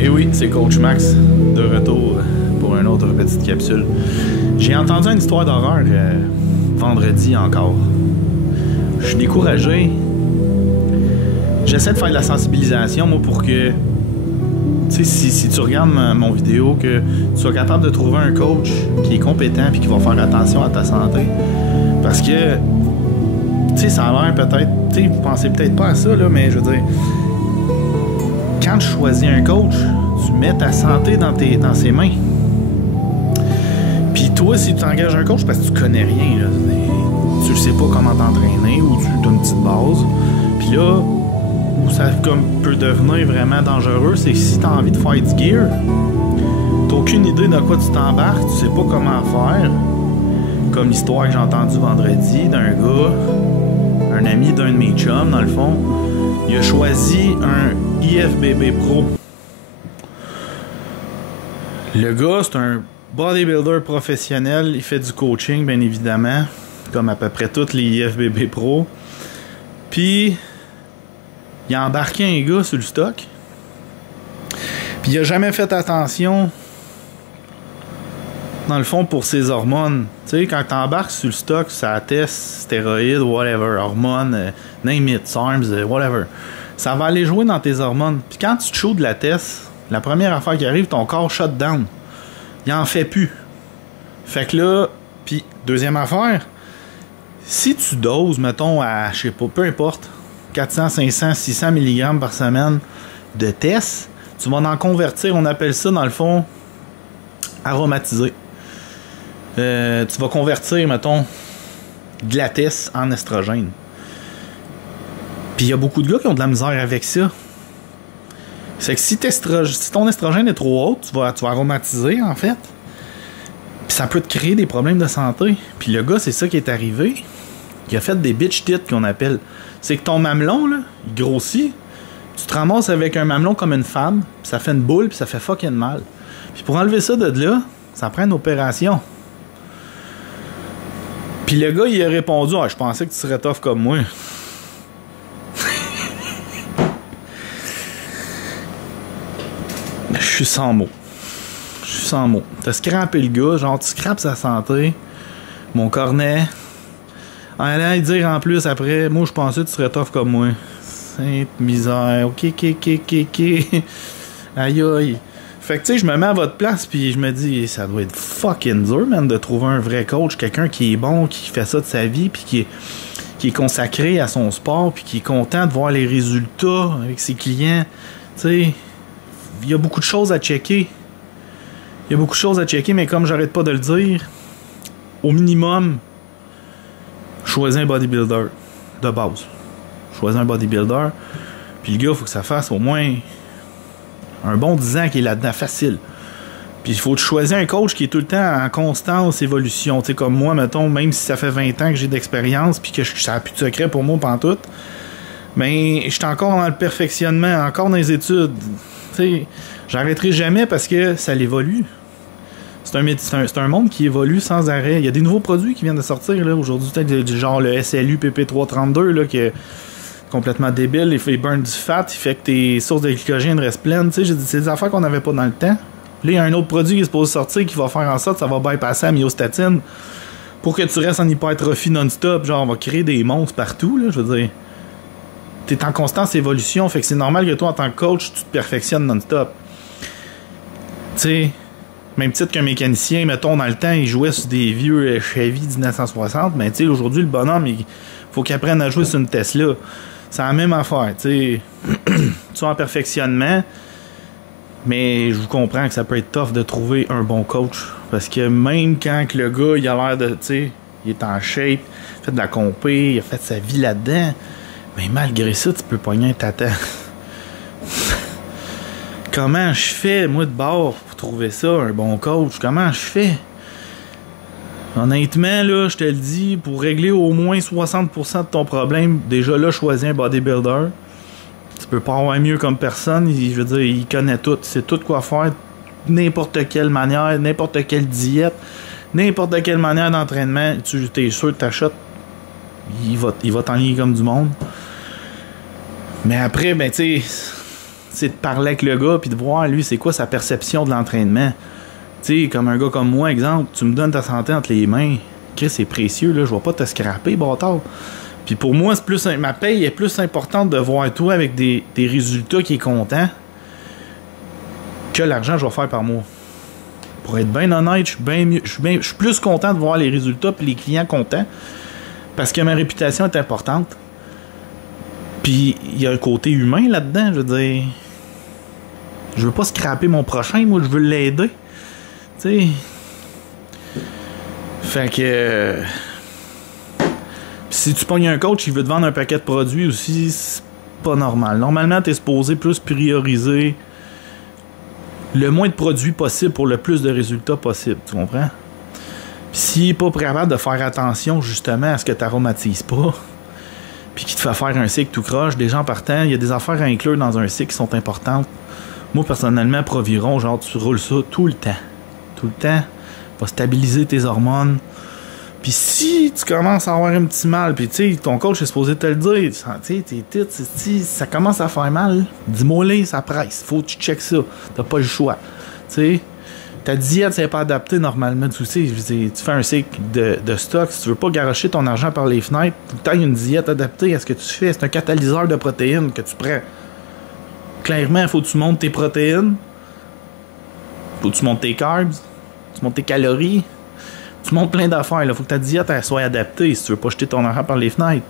Et oui, c'est Coach Max de retour pour une autre petite capsule. J'ai entendu une histoire d'horreur vendredi encore. Je suis découragé. J'essaie de faire de la sensibilisation, moi, pour que, tu sais, si tu regardes mon vidéo, que tu sois capable de trouver un coach qui est compétent et qui va faire attention à ta santé. Parce que, tu sais, ça a l'air peut-être, tu sais, vous pensez peut-être pas à ça, là, mais je veux dire, quand tu choisis un coach, tu mets ta santé dans ses mains. Puis toi, si tu engages un coach, parce que tu connais rien, là, tu ne sais pas comment t'entraîner ou tu as une petite base. Puis là, où ça peut devenir vraiment dangereux, c'est que si tu as envie de faire du gear, tu n'as aucune idée de quoi tu t'embarques, tu sais pas comment faire. Comme l'histoire que j'ai entendue vendredi d'un gars, un ami d'un de mes chums, dans le fond, il a choisi un IFBB Pro. Le gars, c'est un bodybuilder professionnel, il fait du coaching, bien évidemment, comme à peu près tous les IFBB Pro. Puis, il a embarqué un gars sur le stock. Puis, il a jamais fait attention, dans le fond, pour ses hormones. Tu sais, quand tu embarques sur le stock, ça teste, stéroïdes, whatever, hormones, name it, SARMs, whatever. Ça va aller jouer dans tes hormones. Puis, quand tu te chaudes la test, la première affaire qui arrive, ton corps shut down. Il en fait plus. Fait que là, puis deuxième affaire, si tu doses, mettons, à, je sais pas, peu importe, 400, 500, 600 mg par semaine de tests, tu vas en convertir, on appelle ça, dans le fond, aromatiser. Tu vas convertir, mettons, de la test en estrogène. Puis il y a beaucoup de gars qui ont de la misère avec ça. C'est que si ton estrogène est trop haut, tu vas aromatiser, en fait. Puis ça peut te créer des problèmes de santé. Puis le gars, c'est ça qui est arrivé. Il a fait des bitch tits qu'on appelle. C'est que ton mamelon, là, il grossit. Tu te ramasses avec un mamelon comme une femme. Puis ça fait une boule, puis ça fait fucking mal. Puis pour enlever ça de là, ça prend une opération. Puis le gars, il a répondu, je pensais que tu serais tough comme moi. Je suis sans mots. T'as scrappé le gars, genre tu scrapes sa santé. Mon cornet. Allez dire en plus après, moi je pensais que tu serais tough comme moi. Sainte misère. Ok. Aïe aïe. Fait que tu sais, je me mets à votre place puis je me dis, ça doit être fucking dur, man, de trouver un vrai coach, quelqu'un qui est bon, qui fait ça de sa vie puis qui est consacré à son sport puis qui est content de voir les résultats avec ses clients. Tu sais, il y a beaucoup de choses à checker. Mais comme j'arrête pas de le dire, au minimum, choisis un bodybuilder de base. Choisis un bodybuilder. Puis le gars, il faut que ça fasse au moins un bon 10 ans qu'il est là-dedans, facile. Puis il faut choisir un coach qui est tout le temps en constante évolution. Tu sais, comme moi, mettons, même si ça fait 20 ans que j'ai d'expérience puis que ça n'a plus de secret pour moi pantoute, mais je suis encore dans le perfectionnement, encore dans les études. Tu sais, j'arrêterai jamais parce que ça l'évolue. C'est un monde qui évolue sans arrêt. Il y a des nouveaux produits qui viennent de sortir là aujourd'hui, peut-être genre le SLU PP332 là, qui est complètement débile. Il burn du fat, il fait que tes sources de glycogène restent pleines. Tu sais, c'est des affaires qu'on n'avait pas dans le temps. Là, il y a un autre produit qui est supposé sortir qui va faire en sorte que ça va bypasser la myostatine pour que tu restes en hypertrophie non-stop. Genre, on va créer des monstres partout, là, je veux dire. T'es en constante évolution, fait que c'est normal que toi, en tant que coach, tu te perfectionnes non-stop. Tu sais, même titre qu'un mécanicien, mettons, dans le temps, il jouait sur des vieux Chevy 1960, mais tu sais, aujourd'hui, le bonhomme, il faut qu'il apprenne à jouer sur une Tesla. C'est la même affaire, tu sais. Tu es en perfectionnement, mais je vous comprends que ça peut être tough de trouver un bon coach, parce que même quand que le gars, il a l'air de, tu sais, il est en shape, il fait de la compé, il a fait sa vie là-dedans, mais malgré ça, tu peux pogner un tata. Comment je fais, moi, de bord, pour trouver ça, un bon coach? Comment je fais? Honnêtement, là, je te le dis, pour régler au moins 60% de ton problème, déjà là, choisis un bodybuilder. Tu peux pas avoir mieux comme personne. Je veux dire, il connaît tout. C'est tout quoi faire. N'importe quelle manière, n'importe quelle diète, n'importe quelle manière d'entraînement. Tu es sûr que t'achètes. Il va t'enligner comme du monde. Mais après, ben, tu sais, c'est de parler avec le gars puis de voir, lui, c'est quoi sa perception de l'entraînement. Tu sais, comme un gars comme moi, exemple, tu me donnes ta santé entre les mains. Chris, c'est précieux, là, je vais pas te scraper, bâtard. Puis pour moi, c'est plus ma paye est plus importante de voir toi avec des résultats qui est content que l'argent que je vais faire par mois. Pour être bien honnête, je suis plus content de voir les résultats et les clients contents parce que ma réputation est importante. Puis il y a un côté humain là-dedans, je veux dire. Je veux pas scraper mon prochain, moi je veux l'aider. Tu sais. Fait que si tu pognes un coach, il veut te vendre un paquet de produits aussi, c'est pas normal. Normalement, t'es supposé plus prioriser le moins de produits possible pour le plus de résultats possible, tu comprends? Puis s'il n'est pas capable de faire attention justement à ce que tu aromatises pas, puis qu'il te fait faire un cycle tout croche, déjà en partant, il y a des affaires à inclure dans un cycle qui sont importantes. Moi, personnellement, Proviron, genre, tu roules ça tout le temps. Tout le temps. Va stabiliser tes hormones. Puis si tu commences à avoir un petit mal, puis tu sais, ton coach est supposé te le dire, tu sais, tes tits, ça commence à faire mal, dis-moi-les, ça presse, faut que tu checkes ça, t'as pas le choix. Tu sais, ta diète, c'est pas adapté normalement, tu sais, tu fais un cycle de stock, si tu veux pas garocher ton argent par les fenêtres, tout le temps, il y a une diète adaptée à ce que tu fais, c'est un catalyseur de protéines que tu prends. Clairement, il faut que tu montes tes protéines, faut que tu montes tes carbs, tu montes tes calories. Tu montes plein d'affaires, il faut que ta diète elle soit adaptée si tu veux pas jeter ton argent par les fenêtres.